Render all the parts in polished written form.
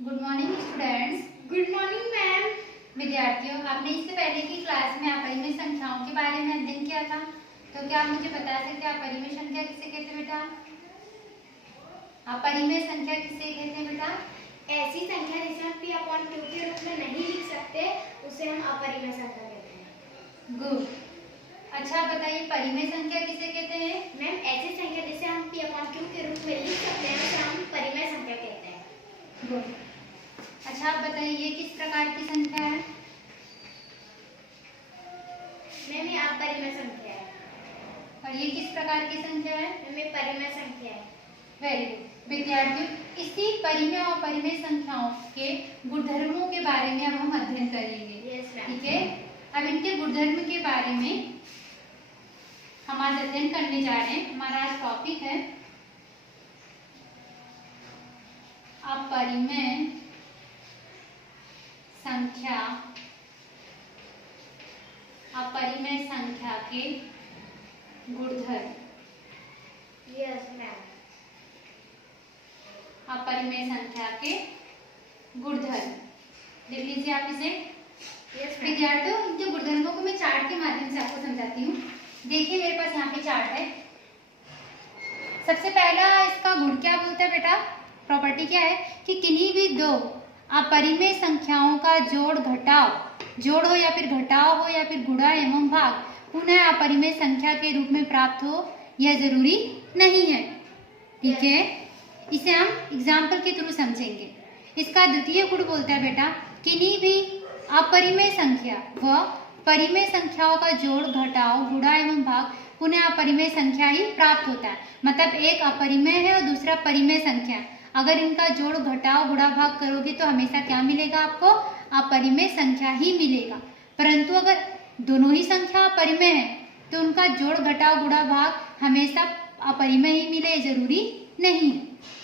Good morning students. Good morning ma'am. विद्यार्थियों, आपने इससे पहले की क्लास में अपरिमेय संख्याओं के बारे में अध्ययन किया था, तो क्या आप मुझे बता सकते हैं अपरिमेय संख्या किसे कहते हैं बेटा? अपरिमेय संख्या किसे कहते हैं बेटा? ऐसी संख्या जिसे हम p/q के रूप में नहीं लिख सकते उसे हम अपरिमेय संख्या कहते हैं। गुड। अच्छा बताइए, परिमेय संख्या किसे कहते हैं? मैम, ऐसी संख्या जिसे हम p/q के रूप में लिख सकते हैं उसे हम परिमेय संख्या कहते हैं। गुड। अच्छा आप बताइए, ये किस प्रकार की संख्या है? मैम, ये अपरिमेय संख्या है। और ये किस प्रकार की संख्या है? मैम, ये परिमेय संख्या है। Very good. विद्यार्थियों, इसी परिमेय और अपरिमेय संख्याओं के गुणधर्मों के बारे में अब हम अध्ययन करेंगे। Yes ma'am. ठीक है, अब इनके गुणधर्म के बारे में हम आज अध्ययन करने जा रहे हैं। हमारा आज टॉपिक है अपरिमेय संख्या। अपरिमेय संख्या के गुणधर्म। Yes ma'am. अपरिमेय संख्या के गुणधर्म देख लीजिए आप इसे। Yes ma'am. विद्यार्थियों, इनके गुणधर्मों को मैं चार्ट के माध्यम से आपको समझाती हूँ। देखिए मेरे पास यहाँ पे चार्ट है। सबसे पहला इसका गुण क्या बोलता है बेटा? प्रॉपर्टी क्या है कि किन्हीं भी दो अपरिमेय संख्याओं का जोड़ घटाव, जोड़ हो या फिर घटाव हो या फिर गुणा एवं भाग पुनः अपरिमेय संख्या के रूप में प्राप्त हो, यह जरूरी नहीं है। ठीक है, इसे हम एग्जाम्पल के थ्रू समझेंगे। इसका द्वितीय गुण बोलता है बेटा, किन्हीं भी अपरिमेय संख्या व परिमेय संख्याओं का जोड़ घटाव गुणा एवं भाग पुनः अपरिमेय संख्या ही प्राप्त होता है। मतलब एक अपरिमेय है और दूसरा परिमेय संख्या। अगर इनका जोड़ घटाव गुणा भाग करोगे तो हमेशा क्या मिलेगा आपको? अपरिमेय संख्या ही मिलेगा। परंतु अगर दोनों ही संख्या अपरिमेय है तो उनका जोड़ घटाव गुणा भाग हमेशा अपरिमेय ही मिले, जरूरी नहीं है।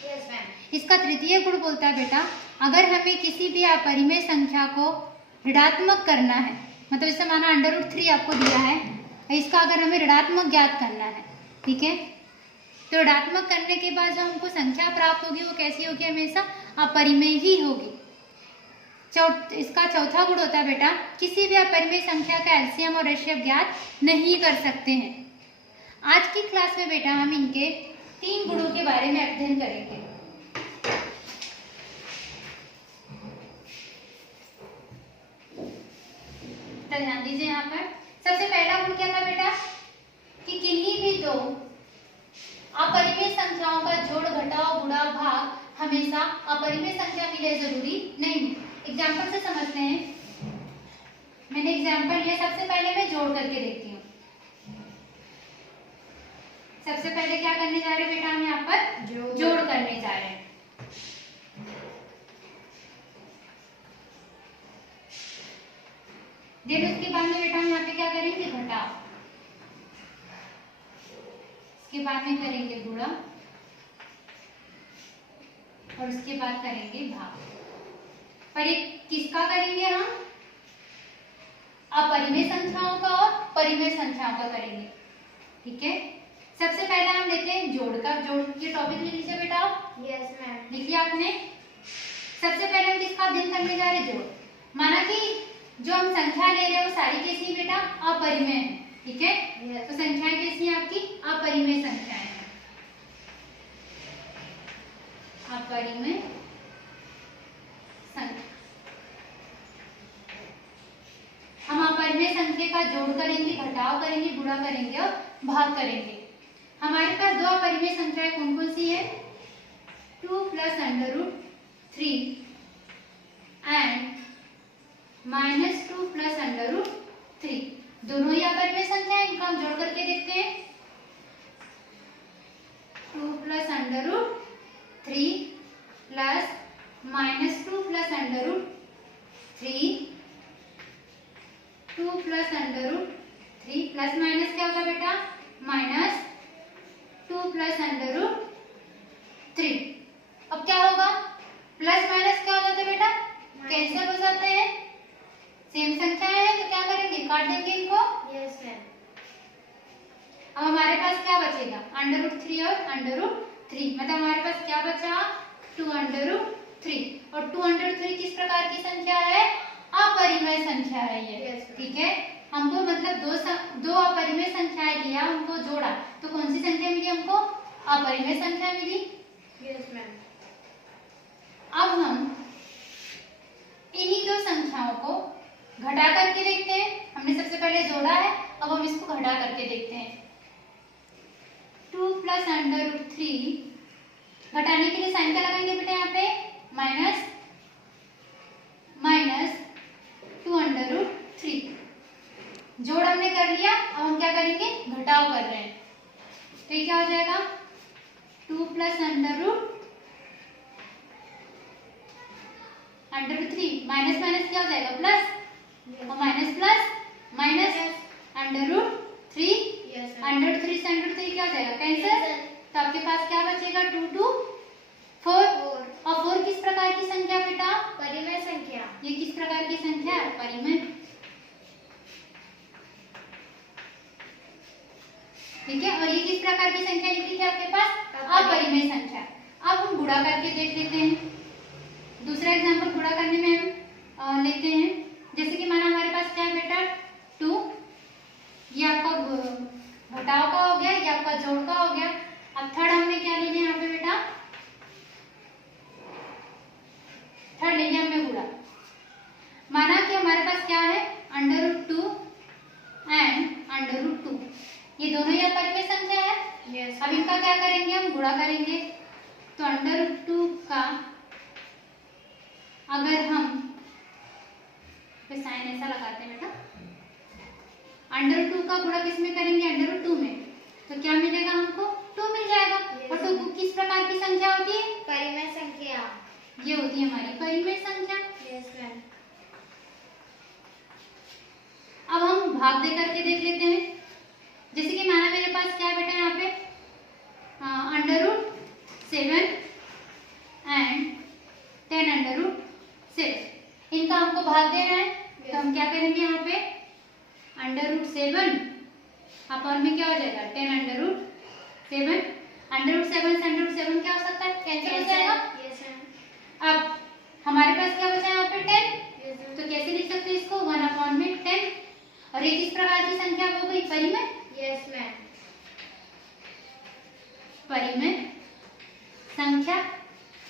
Yes ma'am. इसका तृतीय गुण बोलता है बेटा, अगर हमें किसी भी अपरिमेय संख्या को ऋणात्मक करना है, मतलब इसे माना √3 आपको दिया है, इसका अगर हमें ऋणात्मक ज्ञात करना है, ठीक है, तो ऋणात्मक करने के बाद जो हमको संख्या प्राप्त होगी वो कैसी होगी? हमेशा अपरिमेय ही होगी। इसका चौथा गुण होता है बेटा, किसी भी अपरिमेय संख्या का एलसीएम और एचसीएफ ज्ञात नहीं कर सकते हैं। आज की क्लास में बेटा हम इनके 3 गुणों के बारे में अध्ययन करेंगे। तो ध्यान दीजिए यहाँ पर। सबसे पहला गुण क्या था बेटा कि किन्हीं भी दो अपरिमेय संख्याओं का जोड़ घटाव गुणा भाग हमेशा अपरिमेय संख्या मिले, जरूरी नहीं है। एग्जाम्पल से समझते हैं। मैंने एग्जाम्पल लिया, सबसे पहले मैं जोड़ करके देखती हूँ। सबसे पहले क्या करने जा रहे हैं बेटा? हम यहाँ पर जोड़ करने जा रहे हैं। देन उसके बाद में बेटा हम यहाँ पे क्या करेंगे? घटाव। उसके बाद में करेंगे गुणा और उसके बाद करेंगे भाग। पर एक किसका करेंगे हम? अपरिमेय संख्याओं का और परिमेय संख्याओं का करेंगे। ठीक है, सबसे पहले हम लेते हैं जोड़ का। जोड़ के टॉपिक ले लीजिए बेटा आप। Yes ma'am. लिखिए आपने। सबसे पहले हम किसका अध्ययन करने जा रहे हैं? जोड़। माना कि जो हम संख्या ले रहे हैं वो सारी कैसी बेटा? अपरिमेय है। ठीक है, तो संख्याएं कैसी हैं आपकी? अपरिमेय संख्याएं हैं। अपरिमेय संख्या। हम अपरिमेय संख्या का जोड़ करेंगे, घटाव करेंगे, गुणा करेंगे और भाग करेंगे। हमारे पास दो अपरिमेय संख्याएं कौन कौन सी है? 2 + √3 एंड -2 + √3। दोनों ही अपरिमेय संख्या है, इनका हम जोड़ करके देखते हैं। 2 + √3 प्लस -2 + √3, 2 + √3 प्लस माइनस क्या होगा बेटा? -2 + √3। अब क्या होगा? प्लस माइनस क्या हो जाता है बेटा? कैंसिल हो जाते हैं। सेम संख्याएं हैं तो क्या करेंगे? काट देंगे इनको। Yes ma'am. अब हमारे पास क्या बचेगा? √3 और √3, मतलब हमारे पास क्या बचा? 2 √3। और 203 किस प्रकार की संख्या है? अपरिमेय संख्या है ये। ठीक है, हमको मतलब दो अपरिमेय संख्याएं लिया, उनको जोड़ा तो कौन सी संख्या मिली हमको? अपरिमेय संख्या मिली। Yes ma'am. अब हम इन्हीं दो संख्याओं को घटा करके देखते हैं। हमने सबसे पहले जोड़ा है, अब हम इसको घटा करके देखते हैं। 2 प्लस √3, घटाने के लिए साइन क्या लगाएंगे बेटा? यहाँ पे माइनस 2√3। जोड़ हमने कर लिया, अब हम क्या करेंगे? घटाव कर रहे हैं, तो ये क्या हो जाएगा? 2 प्लस √3 माइनस माइनस क्या हो जाएगा? प्लस, और माइनस प्लस माइनस √3, √3 से √3 क्या हो जाएगा? कैंसिल। तो आपके पास क्या बचेगा? 2 2 4। और 4 किस प्रकार की संख्या बेटा? परिमेय संख्या। ये किस प्रकार की संख्या है? परिमेय। ठीक है, और ये किस प्रकार की संख्या लिखी थी आपके पास? अपरिमेय संख्या। अब हम गुणा करके देख लेते हैं। दूसरा एग्जांपल गुणा करने में हम लेते हैं। जैसे कि माना हमारे पास क्या है बेटा? 2, ये आपका घटाव का हो गया, ये आपका जोड़ का हो गया। अब थर्ड हमने क्या ले लिया यहाँ पे बेटा? थर्ड ले लिया हमने गुणा। माना कि हमारे पास क्या है? √2 एंड √2, ये दोनों ही अपरिमेय संख्या है। Yes. अब इनका क्या करेंगे? हम गुणा करेंगे। तो √2 का अगर हम साइन ऐसा लगाते हैं बेटा, √2 का गुणा किस में करेंगे? √2 में, तो क्या मिलेगा हमको? 2 मिल जाएगा। Yes. और 2 किस प्रकार की संख्या होती है? परिमेय संख्या। ये होती है हमारी परिमेय संख्या। Yes ma'am. अब हम भाग दे करके देख लेते हैं। जैसे कि माना मेरे पास क्या है बेटा? यहाँ पे √7 एंड 10√7, इनका हमको भाग देना है। तो हम क्या करेंगे? यहाँ पे √7 अपन में क्या हो जाएगा? 10√7। √7 से √7 क्या हो सकता है? कैंसिल हो जाएगा। Yes ma'am. अब हमारे पास क्या बचा यहाँ पे? 10। Yes ma'am. तो कैसे लिख सकते हैं इसको? 1/10। और ये किस प्रकार की संख्या हो गई? परिमेय। Yes ma'am. परिमेय संख्या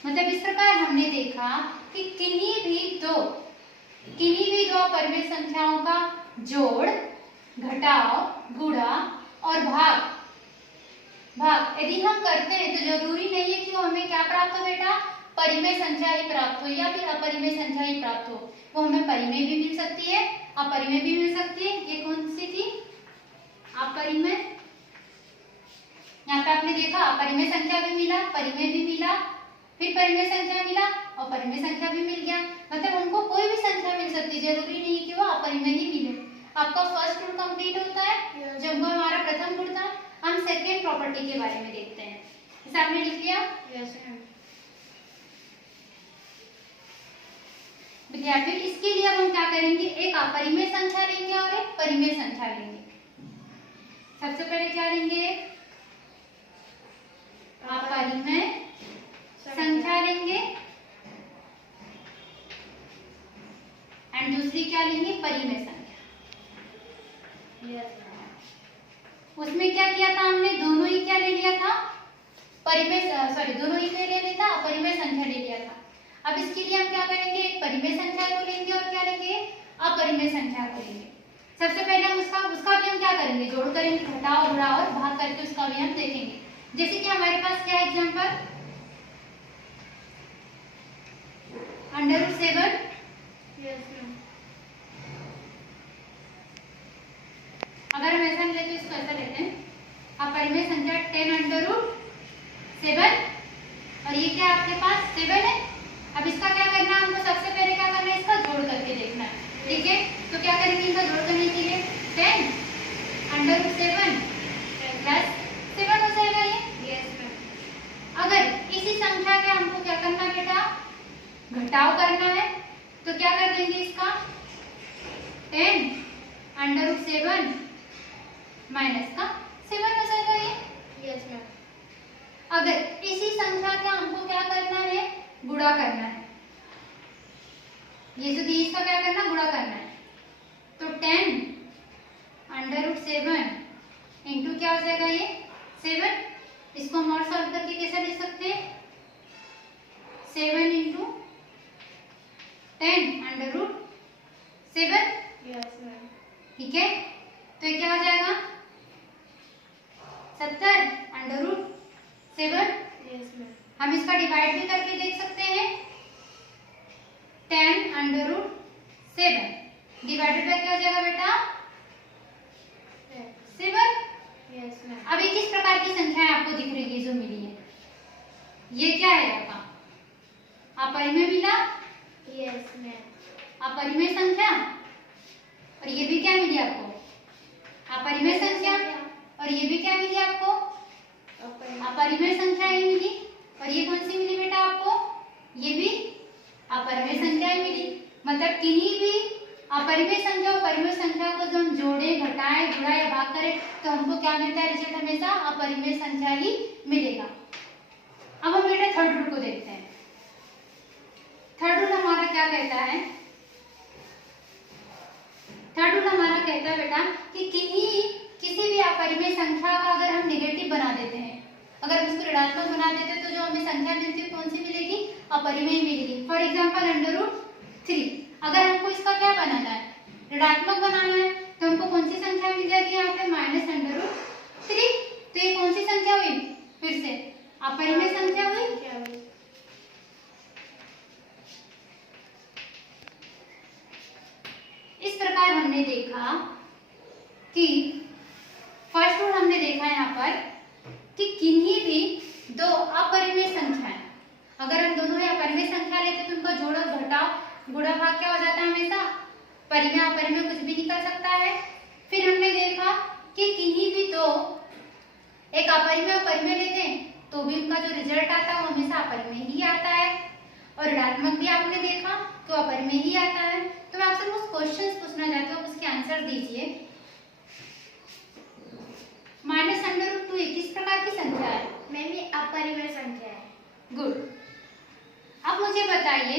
मतलब इस प्रकार हमने देखा कि किन्हीं भी दो अपरिमेय संख्याओं का जोड़, घटाव, गुणा और भाग यदि हम करते हैं तो जरूरी नहीं है कि वो हमें क्या प्राप्त हो बेटा? परिमेय संख्या ही प्राप्त हो या फिर अपरिमेय संख्या ही प्राप्त हो। वो हमें परिमेय भी मिल सकती है, अपरिमेय भी मिल सकती है। ये कौन सी थी? अपरिमेय। यहाँ पे आपने देखा अपरिमेय संख्या भी मिला, परिमेय भी मिला, फिर परिमेय संख्या मिला और परिमेय संख्या भी मिल गया। मतलब उनको कोई भी संख्या मिल सकती है, जरूरी नहीं कि वो अपरिमेय ही मिले। आपका फर्स्ट रूल कंप्लीट होता है जब वो हमारा प्रथम रूल था। हम सेकेंड प्रॉपर्टी के बारे में देखते हैं। इसे आपने लिख लिया? Yes ma'am. विद्यार्थी, इसके लिए अब हम क्या करेंगे? एक अपरिमेय संख्या लेंगे और एक परिमेय संख्या लेंगे। सबसे पहले क्या लेंगे? अपरिमेय संख्या लेंगे एंड दूसरी क्या लेंगे? परिमेय संख्या। Yes ma'am. उसमें क्या किया था हमने? दोनों ही क्या ले लिया था? दोनों ही ले लिया था, अपरिमेय संख्या ले लिया था। अब इसके लिए हम क्या करेंगे? एक परिमेय संख्या को लेंगे और क्या लेंगे? अपरिमेय संख्या को लेंगे। सबसे पहले हम उसका भी हम क्या करेंगे? जोड़ करेंगे, घटाव, गुणा और भाग करके उसका भी हम देखेंगे। जैसे कि हमारे पास क्या एग्जांपल? √7। Yes ma'am. अगर हम ऐसा लेते हैं, इसको ऐसा लेते हैं, अपरिमेय संख्या 10√7 और ये क्या आपके पास 7 है। अब इसका क्या करना है? हमको सबसे पहले क्या करना है? इसका जोड़ करके देखना है। ठीक है, तो क्या करेंगे इनका जोड़ करने के लिए? 10√7 प्लस 7 हो जाएगा ये। Yes ma'am. अगर इसी संख्या के हमको क्या करना है बेटा? घटाव करना है, तो क्या कर देंगे इसका? 10√7 माइनस का 7 हो जाएगा ये। Yes ma'am. अगर इसी संख्या का हमको क्या करना है? गुणा करना है, ये जो दी इसका क्या करना, गुणा करना है। तो 10 √7 इंटू क्या हो जाएगा ये 7। इसको हम और सॉल्व करके कैसे लिख सकते हैं, 7 इंटू 10 √7। Yes ma'am. ठीक है, तो ये क्या हो जाएगा 70 √7। Yes ma'am. हम इसका डिवाइड भी करके देख सकते हैं, 10 √7 डिवाइडेड बाय क्या हो जाएगा बेटा 7। Yes ma'am. अब ये किस प्रकार की संख्याएं आपको दिख रही है जो मिली है, ये क्या है आपका अपरिमेय मिला, यस मैम। अपरिमेय संख्या, और ये भी क्या मिली आपको अपरिमेय संख्या, और ये भी क्या मिली आपको अपरिमेय संख्या ही मिली। और ये कौन सी मिली बेटा आपको, ये भी अपरिमेय संख्या ही मिली। मतलब किन्हीं भी अपरिमेय संख्या और परिमेय संख्या को जब हम जोड़े, घटाएं, गुणा या भाग करें तो हमको क्या मिलता है, रिजल्ट हमेशा अपरिमेय संख्या ही मिलेगा। अब हम बेटा थर्ड रूल को देखते हैं। थर्ड रूल हमारा क्या कहता है, थर्ड रूल हमारा कहता है बेटा कि किसी भी अपरिमेय संख्या का अगर हम नेगेटिव बना देते हैं, अगर हम इसको ऋणात्मक बना देते हैं तो जो हमें संख्या मिलती है कौन सी मिलेगी, अपरिमेय मिलेगी। फॉर एग्जाम्पल √3, अगर हमको इसका क्या बनाना है, ऋणात्मक बनाना है, तो हमको कौन सी संख्या मिल जाएगी यहाँ पे -√3। तो ये कौन सी संख्या हुई, फिर से अपरिमेय संख्या हुई। इस प्रकार हमने देखा कि फर्स्ट रूल हमने देखा यहाँ पर कि किन्हीं भी दो अपरिमेय संख्याएं, अगर हम दोनों ही अपरिमेय संख्या लेते हैं तो उनका जोड़ा घटाव गुणा भाग क्या हो जाता है हमेशा परिमेय अपरिमेय कुछ भी निकल सकता है। फिर हमने देखा कि किन्हीं भी दो एक अपरिमेय और परिमेय लेते हैं तो भी उनका जो रिजल्ट आता है वो हमेशा अपरिमेय ही आता है, और ऋणात्मक भी आपने देखा तो अपरिमेय ही आता है। तो मैं आपसे कुछ क्वेश्चंस पूछना चाहती हूँ, आप उसके आंसर दीजिए। -√2 किस प्रकार की संख्या है, मैम ये अपरिमेय संख्या है। गुड। अब मुझे बताइए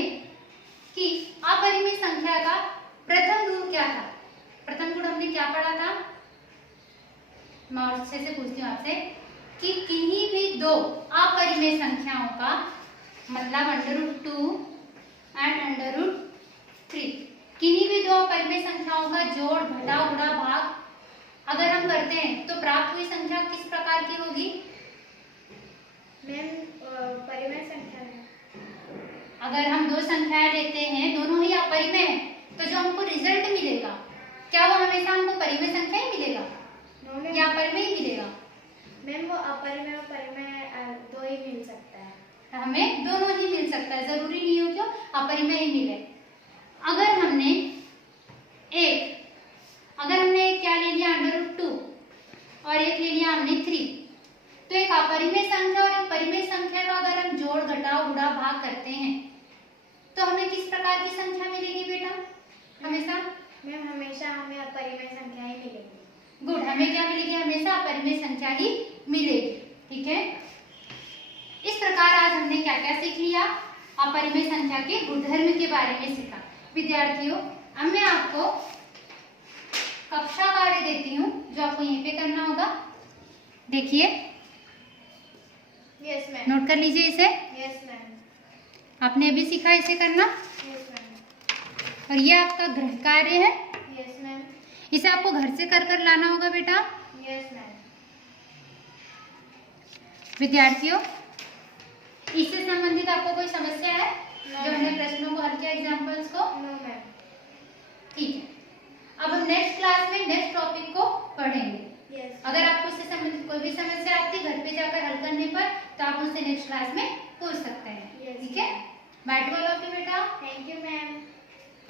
कि अपरिमेय संख्या का प्रथम गुण क्या था, प्रथम गुण हमने क्या पढ़ा था। मैं और अच्छे से पूछती हूँ आपसे कि किन्हीं भी दो अपरिमेय संख्याओं का मतलब √2 एंड √3, किन्हीं भी दो अपरिमेय संख्याओं का जोड़, घटाव, गुणा, भाग अगर हम करते हैं तो प्राप्त हुई संख्या किस प्रकार की होगी। मैम परिमेय संख्या है। अगर हम दो संख्याएं लेते हैं दोनों ही अपरिमेय हैं तो जो हमको रिजल्ट मिलेगा क्या वो हमेशा हमको परिमेय संख्या ही मिलेगा या अपरिमेय ही मिलेगा। मैम वो अपरिमेय और परिमेय दो ही मिल सकता है। हमें दोनों ही मिल सकता है, जरूरी नहीं हो कि अपरिमेय ही मिले। अगर हमने एक क्या ले लिया √2 और एक ले लिया हमने 3, तो एक अपरिमेय संख्या और एक परिमेय संख्या का अगर हम जोड़, घटाव, गुणा, भाग करते हैं तो हमें किस प्रकार की संख्या मिलेगी बेटा हमेशा। मैम हमेशा हमें अपरिमेय संख्या ही मिलेगी। गुड, हमें क्या मिलेगी, हमेशा अपरिमेय संख्या ही मिलेगी। ठीक है, इस प्रकार आज हमने क्या क्या सीख लिया, अपरिमेय संख्या के गुणधर्म के बारे में सीखा। विद्यार्थियों, अब मैं आपको कक्षा कार्य देती हूँ जो आपको यहीं पे करना होगा। देखिए, यस मैम। नोट कर लीजिए इसे। Yes ma'am. आपने अभी सीखा इसे करना, यस मैम। और ये आपका गृह कार्य है। Yes ma'am. इसे आपको घर से कर लाना होगा बेटा। Yes ma'am. विद्यार्थियों, इससे संबंधित आपको कोई समस्या है No, जो हमने प्रश्नों को हल किया, एग्जाम्पल्स को। No ma'am. ठीक है, अब हम नेक्स्ट क्लास में नेक्स्ट टॉपिक को पढ़ेंगे। यस। अगर आपको इससे संबंधित कोई भी समस्या आती है घर पे जाकर हल करने पर तो आप मुझसे नेक्स्ट क्लास में पूछ सकते हैं। Yes. ठीक है, बैठ बोलो बेटा। Thank you ma'am.